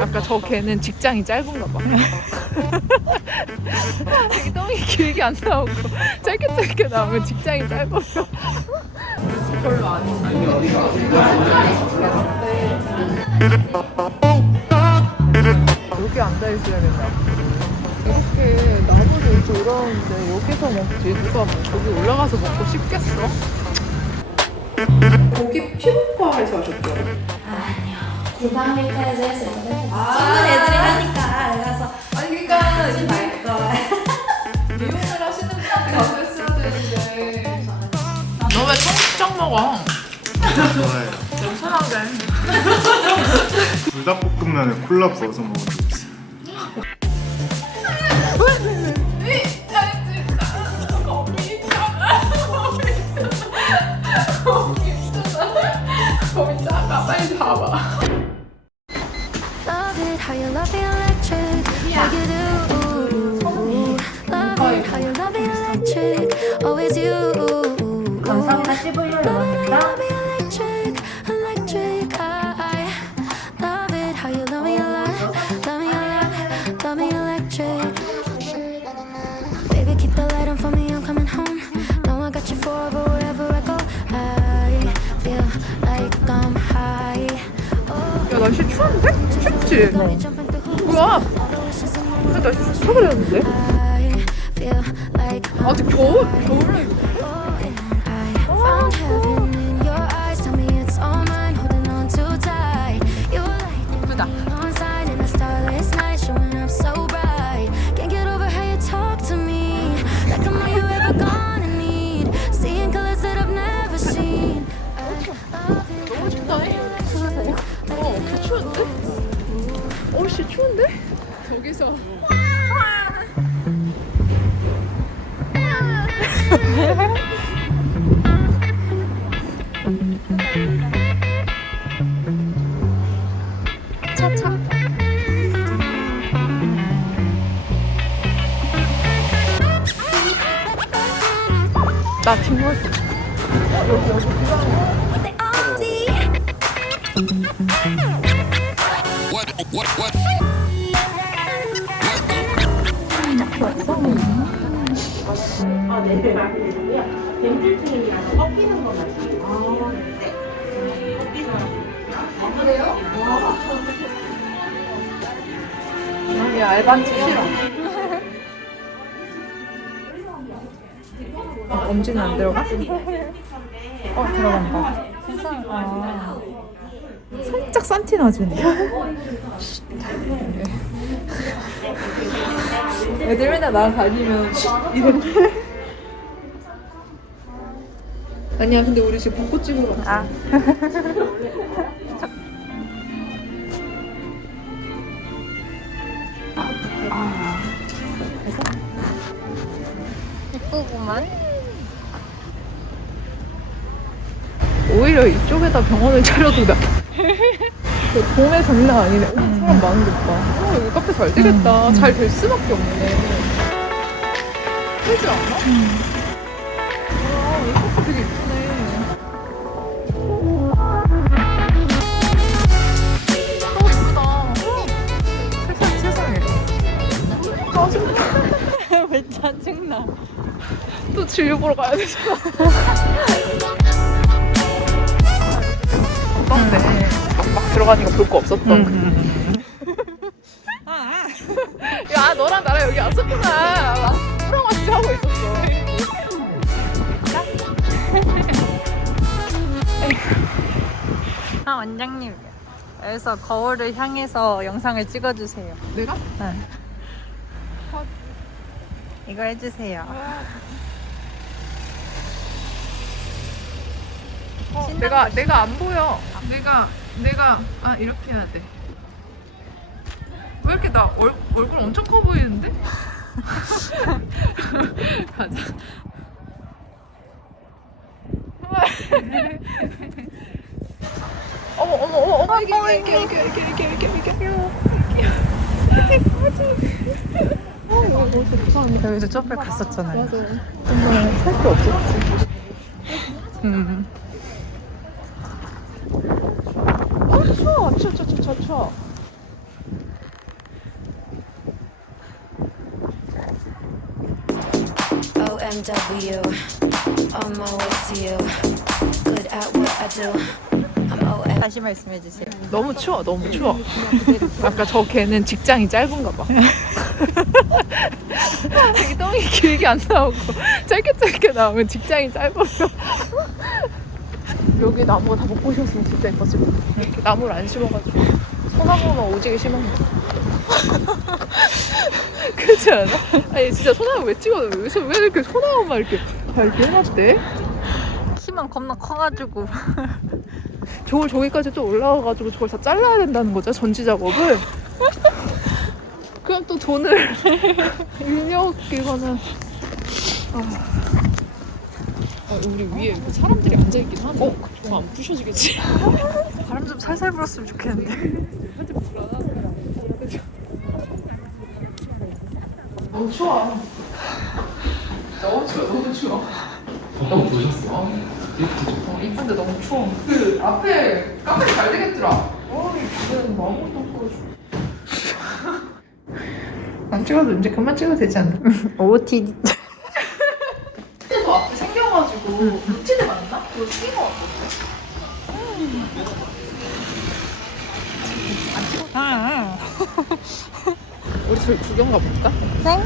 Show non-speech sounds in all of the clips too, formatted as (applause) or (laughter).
아까 저 걔는 직장이 짧은가 봐. 되게 똥이 길게 안 나오고 짧게 짧게 나오면 직장이 짧아요. 별로 안 여기 앉아 있어야겠다. 이렇게 나무를 이렇게 올라오는데 여기서 먹지 누가 뭐 저기 올라가서 먹고 싶겠어? 거기 피부과에서 하셨죠? 구강내과에서 했어요. 젊은 애들이 하니까 그래서 아니 그러니까 하지 말걸. (laughs) 미용을 하시는 분한테 가서 했어야 되는데 너 왜 청국장 먹어? 좋아해요. 괜찮은데 불닭볶음면에 콜라 부어서 먹은 적 있어요. 아, 네, 맞고요 뱀줄증이라서 꺾이는 건 맞지. 아, 네. 꺾이는 건 아, 그래요? 와. 야, 알반집 싫어. 아, 엄지는 안 들어가? 어, 들어간다. 괜찮아. 아. 살짝 산티 나지네. 어, 애들 맨날 나랑 다니면 쉿 이러는데 아니야 근데 우리 지금 벚꽃 찍으러 갔어 아. 예쁘구만. 오히려 이쪽에다 병원을 차려도 나. (laughs) 그 봄에 장난 아니네. 오, 사람 많은 것 봐. 어, 여기 카페 잘 되겠다. 잘 될 수밖에 없네. 되지 않아? 와, 이 카페 되게 이쁘네. 어, 예쁘다. 세상에, 세상에. 짜증나. (laughs) 왜 짜증나? 또 진료 보러 가야 되잖아. (laughs) 들어가니까 볼 거 없었던. (laughs) 야 너랑 나랑 여기 왔었구나. 막 같이 하고 있었어. 아 원장님 여기서 거울을 향해서 영상을 찍어주세요. 내가? 응. 이거 해주세요. 어, 내가 내가 안 보여. 내가 내가 아 이렇게 해야 돼. 왜 이렇게 나 얼, 얼굴 엄청 커 보이는데? (laughs) 가자. (laughs) 어머 어머 어머 어머 이게 이게 이게 이게 이게 이게 이게 이게 여기서 쪽팔 갔었잖아요. 정말 살게 없었지. 음. 커. 다시 말씀해 주세요. 너무 추워, 너무 추워. 아까 저 걔는 직장이 짧은가 봐. (laughs) 자기 똥이 길게 안 나오고 짧게 짧게 나오면 직장이 짧아요. 여기 나무 다 먹고 싶었으면 진짜 예뻤을 것 같아. 나무를 안 심어가지고. 소나무만 오지게 심은 거. (laughs) 그렇지 않아? 아니 진짜 소나무 왜 찍어? 왜, 소- 왜 이렇게 소나무만 이렇게 다 이렇게 해놨대? 키만 겁나 커가지고 (laughs) 저걸 저기까지 또 올라와가지고 저걸 다 잘라야 된다는 거죠 전지 작업을 (laughs) 그럼 또 돈을 인력 이거는 아. 아, 우리 위에 이렇게 사람들이 앉아 있긴 하네. 어, 저거 안 부셔지겠지? 바람 좀 살살 불었으면 좋겠는데. 너무 추워. 너무 추워, 너무 추워. 잠깐 보셨어요? 어, 이쁜데 너무 추워. 그 앞에 카페 잘 되겠더라. 어, 지금 아무것도 없어가지고. (laughs) 안 찍어도 이제 그만 찍어도 되지 않나? (laughs) OOTD. 도 앞에 생겨가지고 루틴에 맞나? 그거 찍어 왔거든. 아, 우리 저기 구경 가볼까? 땡.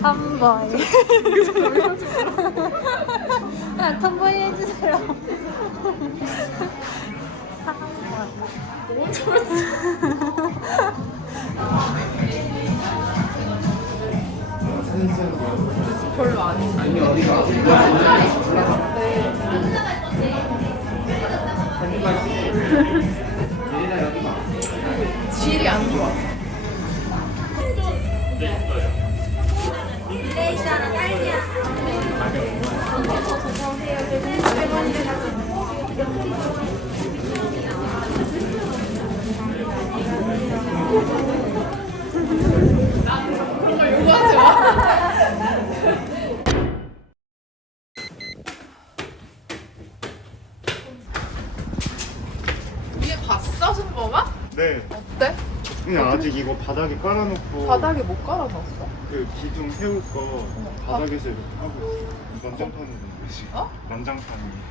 Tomboy. 아, 톰보이 해주세요. 별로 안 질이 안 좋아. 위에 봤어, 순범아? 네. 어때? 그냥 아직 이거 바닥에 깔아놓고 바닥에 못 깔아놨어. 그 기둥 세울 거 바닥에서 이렇게 하고 있어요. 난장판으로 만드시. 어? 난장판이에요.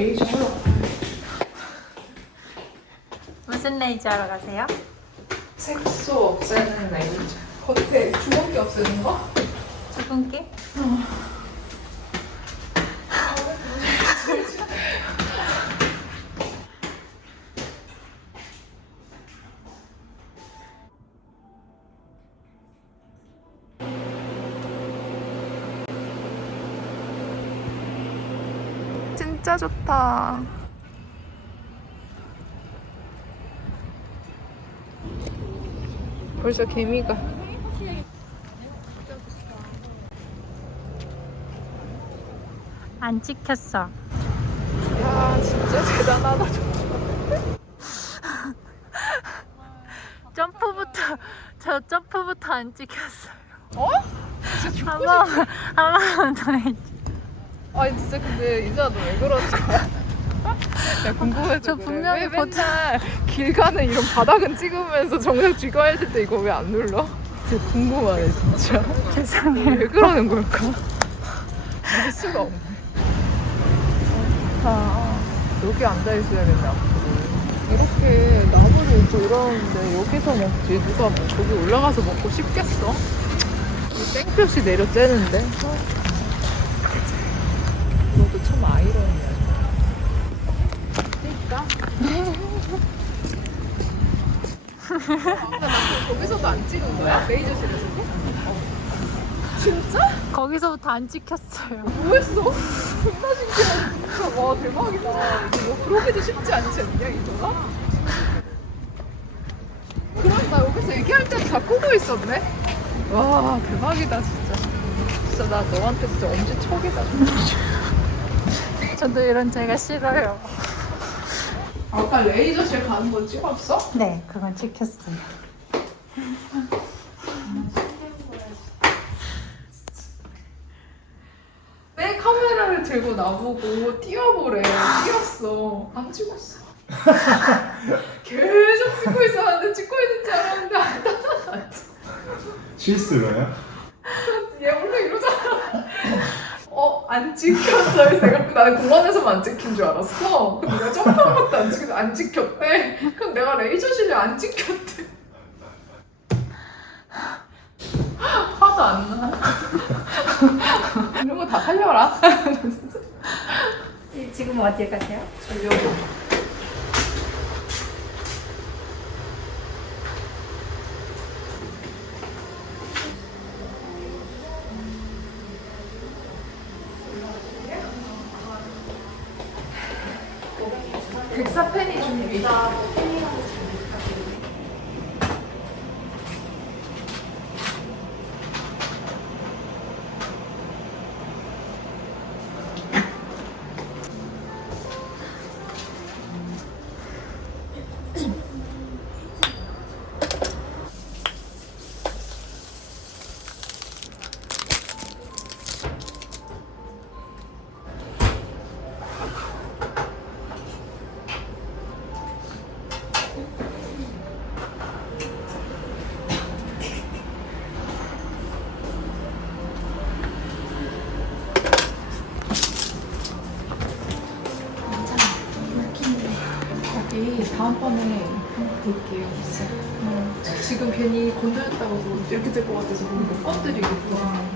레이저 하러 무슨 레이저 하러 가세요? 색소 없애는 레이저. 겉에 주먹기 없애는 거? 두 분께? 진짜 좋다. 벌써 개미가. 안 찍혔어. 야 진짜 대단하다. 점프부터 저 점프부터 안 찍혔어요. 어? 한 번, 한 번만 더 해줘. 아니 진짜 근데 이자 너왜 거야? (laughs) 야 궁금해서 저 그래. 분명히 왜 보- 맨날 길 가는 이런 바닥은 찍으면서 쥐가 해줄 때 이거 왜 안 눌러? 진짜 궁금하네 진짜 죄송해요. 왜 그러는 걸까? 알 수가 없네 아 여기 앉아 있어야겠네 앞으로 이렇게 나무를 있고 이러는데 여기서 먹지 누가 뭐 거기 올라가서 먹고 싶겠어? 이 땡볕이 내려 쬐는데 참 아이러니야 그러니까 나 그럼 거기서도 안 찍은 거야? 레이저실에서도? 진짜? 거기서부터 안 찍혔어요. 뭐 했어? 존나 신기하다 와 대박이다 이거 뭐 그러기도 쉽지 않지 않냐 이거가? 그럼 나 여기서 얘기할 때다 끄고 있었네? 와 대박이다 진짜 진짜 나 너한테 진짜 엄지 척이다 저도 이런 제가 싫어요. 아까 레이저실 가는 거 찍었어? 네, 그건 찍혔어요. 내 카메라를 들고 나보고 뛰어보래 뛰었어 안 찍었어 (laughs) 계속 찍고 있었는데 찍고 있는 줄 알았는데 안 따라갔지 실수로요? 얘 원래 이러잖아. 어, 안 찍혔어. 그래서 내가 나는 공원에서만 안 찍힌 줄 알았어. 내가 점프한 것도 안 찍혀서 안 찍혔대. 그럼 내가 레이저실에 안 찍혔대. 화도 안 나. 이런 거 다 살려라. 지금 어디에 가세요? 주려고. 지금 괜히 건드렸다고 이렇게 될 것 같아서 못 건드리겠구나.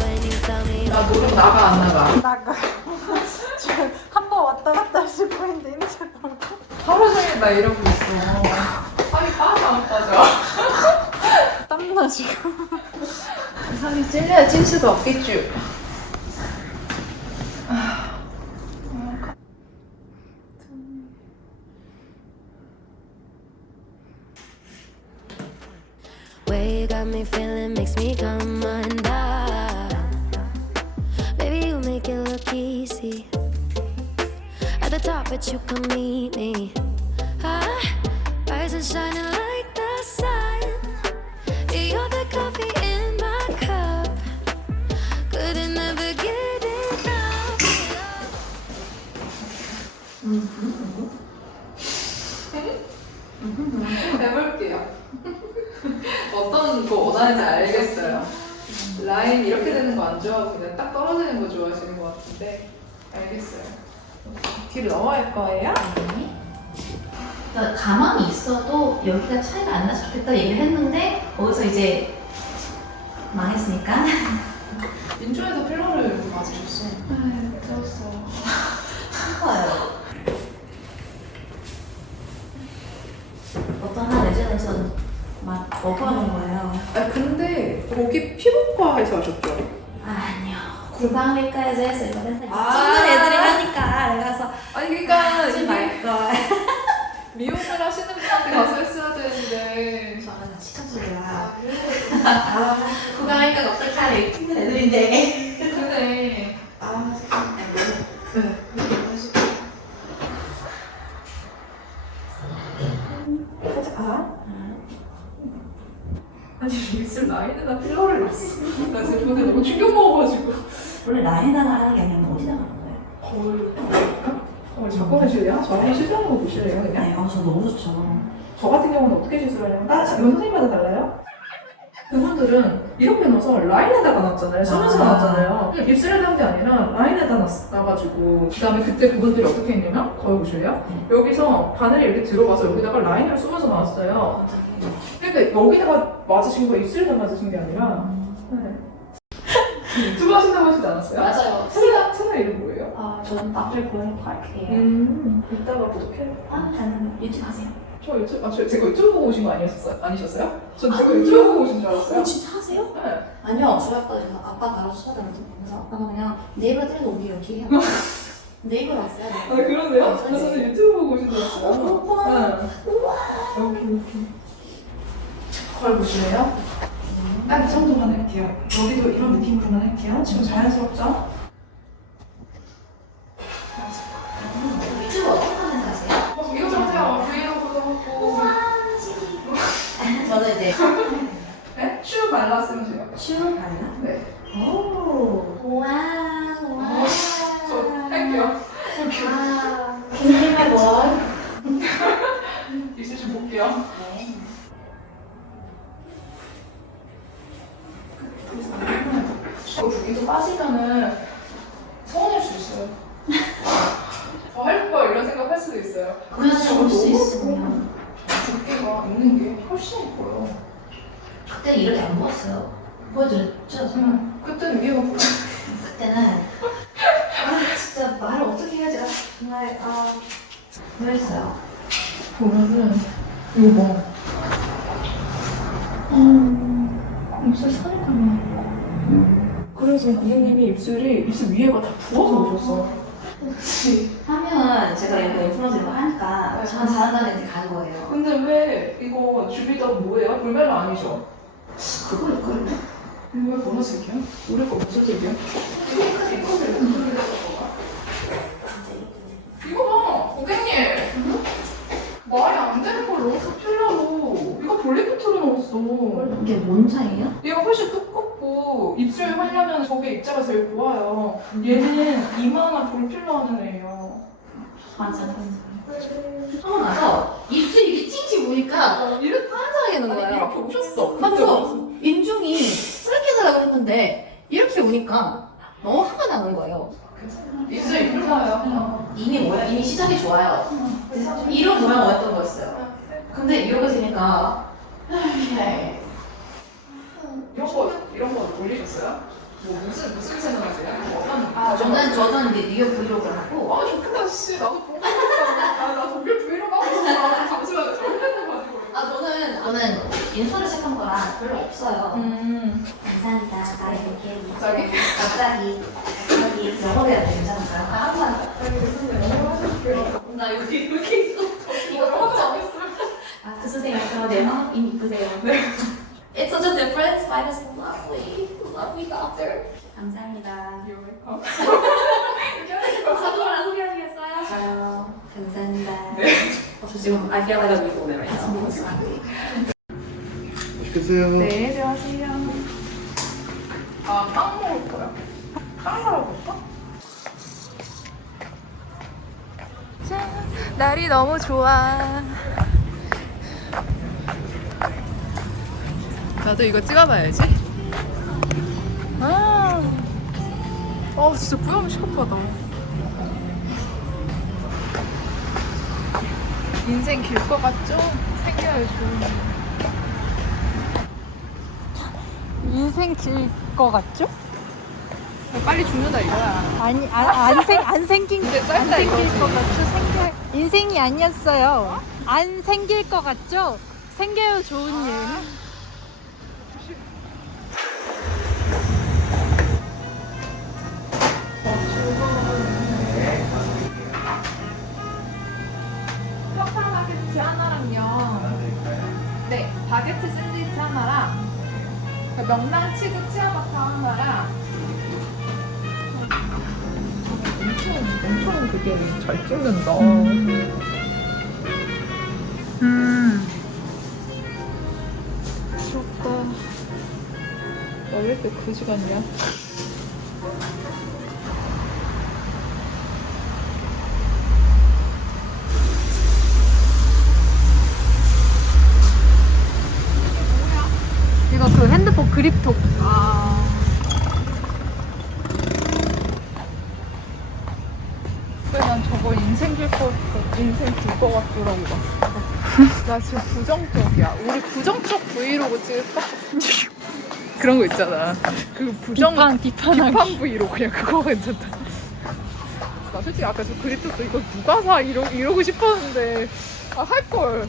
When you tell me. 나 노력 나가 안 나가? 나가. (laughs) 한번 왔다 갔다 하실 거인데 힘들어. 하루 종일 나 이러고 있어. 살이 빠져 안 빠져? 땀나 지금. 살이 찔려야 찔 수도 없겠죠. Me feeling makes me come undone. Baby, you make it look easy. At the top, but you can meet me. Ah, and shining 원하는지 알겠어요. 라인 이렇게 되는 거 안 좋아하고 그냥 딱 떨어지는 거 좋아하시는 것 같은데 알겠어요. 뒤로 넘어갈 거예요? 그러니까 가만히 있어도 여기가 차이가 안 나서 좋겠다 얘기를 했는데 거기서 이제 망했으니까 인초에서 필러를 맞으셨어. 네. 슬퍼요. 어떤 한 레전에서 막 억울한 거예요. 아 근데 거기 피부과에서 하셨죠? 아니요. 구강외과에서 해서 이거 맨날 아. 찍는 애들이 하니까 내가 가서 아니 그러니까 하지 이게 말걸. (laughs) 미용을 하시는 분한테 가서 했어야 되는데. 저는 시청자라 구강외과가 어떡하래 찍는 애들인데 그래. 아 나 지금 근데 너무 충격 먹어가지고. 원래 라인에다가 하는 게 아니라 어디다가 하는 거예요? 거울 거울 잡고 하실래요? 저 한번 시술하는 거 보실래요 그냥? 네, 어, 저 너무 좋죠. 저 같은 경우는 어떻게 시술하냐면 아, 자, 이건 선생님마다 달라요? 그분들은 이렇게 넣어서 라인에다가 놨잖아요. 쓰면서 아. 놨잖아요. 입술에 난게 아니라 라인에다 놨, 놔가지고 그 다음에 그때 그분들이 어떻게 했냐면 거울 보실래요? 여기서 바늘이 이렇게 들어가서 여기다가 라인을 쏘면서 놨어요. 그러니까 여기다가 맞으신 거 입술에다 맞으신 게 아니라 네. 유튜브 하신다고 하시지 않았어요? 맞아요. 채널, 채널 이름 뭐예요? 아, 저는 딱들 고양이 파크예요. 음, 이따가 구독해. 아, 저는 유튜브 하세요. 저 유튜브, 아, 저, 제가 유튜브 보고 오신 거 아니었어요? 아니셨어요? 전 제가 유튜브 보고 오신 줄 알았어요. 어, 진짜 하세요? 네. 아니요, 저희 아빠 아빠 알아서 찾아다니면서 보면서 아빠가 그냥 네이버 때려도 우리 여기 해요. (laughs) 네이버 왔어요. 아, 그러세요? 아, 저는 유튜브 보고 오신 줄 알았어요. 어, 그렇구나. 네. 오케이, 오케이. 걸 보실래요? 딱 이 정도만 할게요. 여기도 이런 느낌으로만 할게요. 지금 자연스럽죠? 유튜브 어떤 하면서 하세요? 어, 이거 좀 하세요. 브이로그도 하고. (laughs) 저는 이제 네? 슈 발랐으면 돼요. 춤을 봤나? 네. 오, 와, 와. 저 할게요. 와, 김림의 원. 이제 좀 볼게요. 저 여기도 빠지면은 서운할 수 있어요. 더 할 거 이런 생각 할 수도 있어요. 그래서 올수 있으면 두께가 있는 게 훨씬 예뻐요. 그때 이렇게 안 보였어요. 보여드렸죠? 제가? 응. 그때는 위에가 보여. 그때는 아 진짜 말을 어떻게 해야지 아, 정말 아 그랬어요. 보면은 이거 봐. 어, 입술 나네. 그래서 고객님이 입술이 입술 위에가 다 부어서 오셨어. 하면 제가 이거 인플루언서 이거 하니까 네. 저는 잘한다는 애들 가는 거예요. 근데 왜 이거 주비더 뭐예요? 불멜로 아니죠? 그거 이거를 이거 왜 보라색이야? 우리 거 무슨 색이야? 이거 봐, 고객님. 말이 안 되는 걸 넣었어 필러로. 이거 볼리프트로 넣었어. 이게 뭔 차이예요? 얘가 훨씬 두껍고 입술 하려면 저게 입자가 제일 좋아요. 얘는 이만한 볼필러 하는 애예요. 완전 하고 나서 입술이 이렇게 찡찡 보니까 이렇게 환장해 있는 아니 이 거예요. 앞에 오셨어. 하면서 인중이 이렇게 달라고 했는데 이렇게 오니까 너무 화가 나는 거예요. 입술 이렇게 나요. 이미 모양, 이미 시작이 좋아요. 이런 모양 원했던 거였어요. 근데 이러고 되니까 에이, 이런 거 이런 거 올리셨어요? 뭐 무슨 무슨 채널 하세요? 뭐 어떤 아, 저는 저는 이제 뉴욕 브이로그를 하고 와 좋겠다 씨 나도 보고 싶다. 독일 브이로그 하고 싶어. 잠시만요 저 핸드폰 가지고. 아 저는 인스타를 시작한 거라 별로 없어요. 음. 감사합니다. 나 이렇게 갑자기? 갑자기 갑자기 영어 대화 괜찮을까요? 아 한번 나 여기 이렇게 있어. 이거 하지 아 않았어요. 드세요. 저내 마음 이미 이쁘세요. 네. It's such a difference, but it's lovely, lovely doctor. 감사합니다. You're welcome. 사도랑 소개하시겠어요? 저요. 감사합니다. 네. 어, 저 지금 I feel like new woman right now. 맛있겠어요? 네 안녕하세요. 아 빵 먹을 거야? 빵 사러 갈까? 날이 너무 좋아. 나도 이거 찍어봐야지. 아, 아 진짜 뿌염 시급하다. 인생 길 것 같죠? 생겨야죠. 인생 길거 같죠? 빨리 죽는다 이거야. 아니 안생안 생긴 근데 안 짧다 생길 이거지. 것 같죠? 생겨 인생이 아니었어요. 안 생길 것 같죠? 생겨요 좋은 일. 그 명랑 치즈 치아바타 하나랑 엄청 엄청 되게 잘 찍는다. 음. 좋고. 원래 왜 이렇게 그지 같냐? 그립톡. 근데 난 저거 인생 길 것 인생 길것 같더라고 나. (laughs) 나 지금 부정적이야. 우리 부정적 브이로그 찍을까? (laughs) 그런 거 있잖아. 그 부정 비판, 비판하기. 비판 브이로그야 그거 괜찮다. 나 솔직히 아까 저 그립톡도 이거 누가 사 이러 이러고 싶었는데 아 할 걸.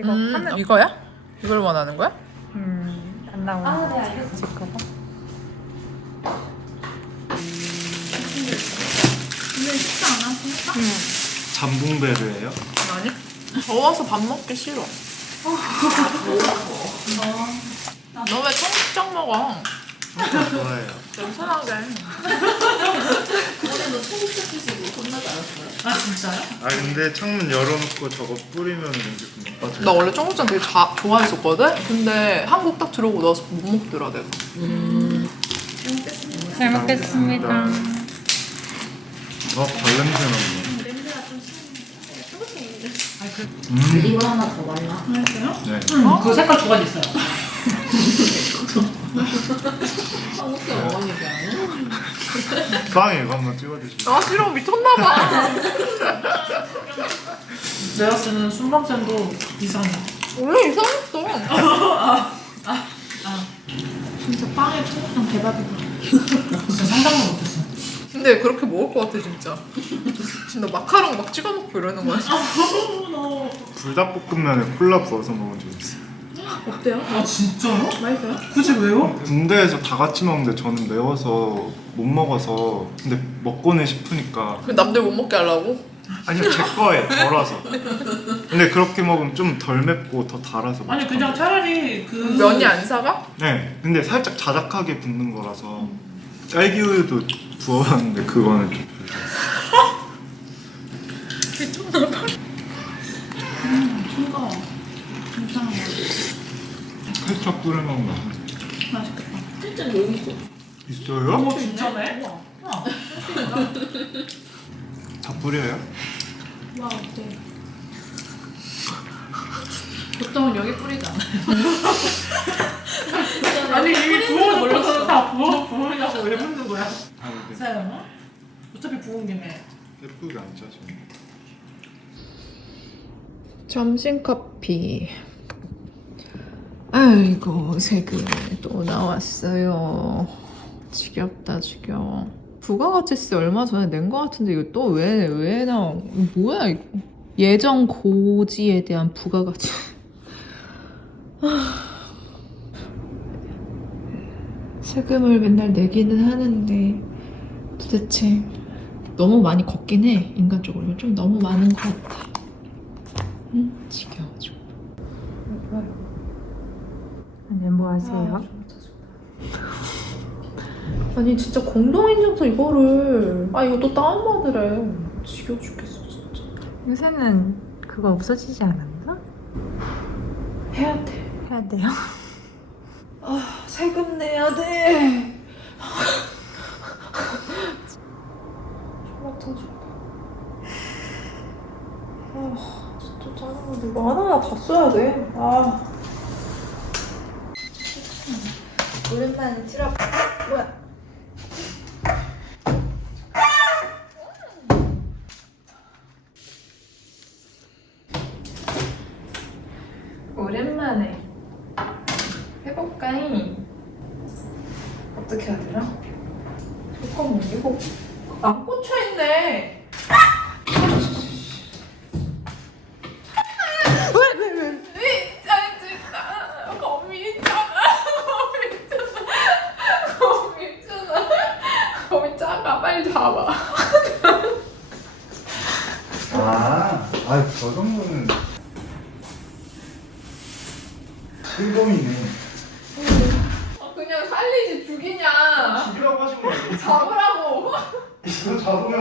이거 하면 이거야? 이걸 원하는 거야? 음, 안 나오는 아, 네, 알겠습니다. 거봐. 잠봉베르예요? 아니. 더워서 밥 먹기 싫어. 너 왜 청국장 먹어? 좋아해요. 괜찮하게. 아 근데 창문 열어놓고 저거 뿌리면 받아요. 나 원래 청국장 되게 자, 좋아했었거든? 근데 한국 딱 들어오고 나서 못 먹더라 내가. 잘 먹겠습니다. 어, 발냄새 나네. 이거 하나 더 발라. 네. 그 색깔 두 가지 있어요. 빵에 이거 한번 찍어주시죠. 아 싫어 미쳤나봐. (laughs) 내가 쓰는 순감쌤도 이상해. 원래 이상했어. 진짜 빵에 청국장 대박이다. 진짜 상상도 못했어. 근데 그렇게 먹을 것 같아 진짜. 진짜 마카롱 막 찍어 먹고 이러는 거야. 불닭볶음면에 콜라 부어서 먹은 적 있어요. 어때요? 아 진짜요? 맛있어요? 굳이 왜요? 군대에서 다 같이 먹는데 저는 매워서 못 먹어서 근데 먹고는 싶으니까 그 남들 못 먹게 하려고? 아니요 제 거에 덜어서 근데 그렇게 먹으면 좀 덜 맵고 더 달아서 아니. 그냥 차라리 그 면이 안 사가? 네 근데 살짝 자작하게 붓는 거라서 딸기 우유도 부어봤는데 그거는 좀 싱거워. 케첩 뿌려 먹는 거 맛있겠다. 있어요? 오 진짜네? 다 뿌려요? 와 어때? 보통은 여기 뿌리지 않아요. (laughs) 아니 이미 부어서 몰라서 다 부어 부으려고 왜 붓는 거야? 다 이렇게 사요? 어차피 부은 김에. 예쁘게 안 짜지네 점심 커피. 아이고 세금 또 나왔어요. 지겹다 지겨워. 부가가치세 얼마 전에 낸거 같은데 이거 또 왜 왜? 이거 뭐야 이거? 예정 고지에 대한 부가가치. 아. 세금을 맨날 내기는 하는데 도대체 너무 많이 걷긴 해 인간적으로 좀 너무 많은 것 같아. 응? 지겨워져. 네, 뭐 하세요? 아니 진짜 공동인증서 이거를 아 이거 또 다운받으래. 지겨워 죽겠어 진짜. 요새는 그거 없어지지 않았나? 해야 돼. 해야 돼요. (laughs) 세금 내야 돼. 졸라 터진다. 아 진짜 짜증나. 이거 하나하나 다 써야 돼. 아. 오랜만에 트랍 뭐야? 오랜만에 해볼까이? 어떻게 하더라? 잠깐만 이거 안 꽂혀있네 왜왜왜 짜증나 거미 있잖아 거미 있잖아 거미 있잖아 거미 작아 빨리 잡아 아, 저 정도는 실검이네. 아, 그냥 살리지 죽이냐. 죽이라고 하신 거 아니에요? 잡으라고. 이거 잡으면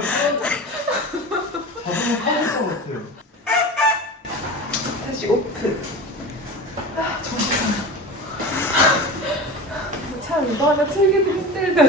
잡으면 파는 것 같아요. 다시 오픈. 아, 정신 참 이거 하나 틀기도 힘들다 정말.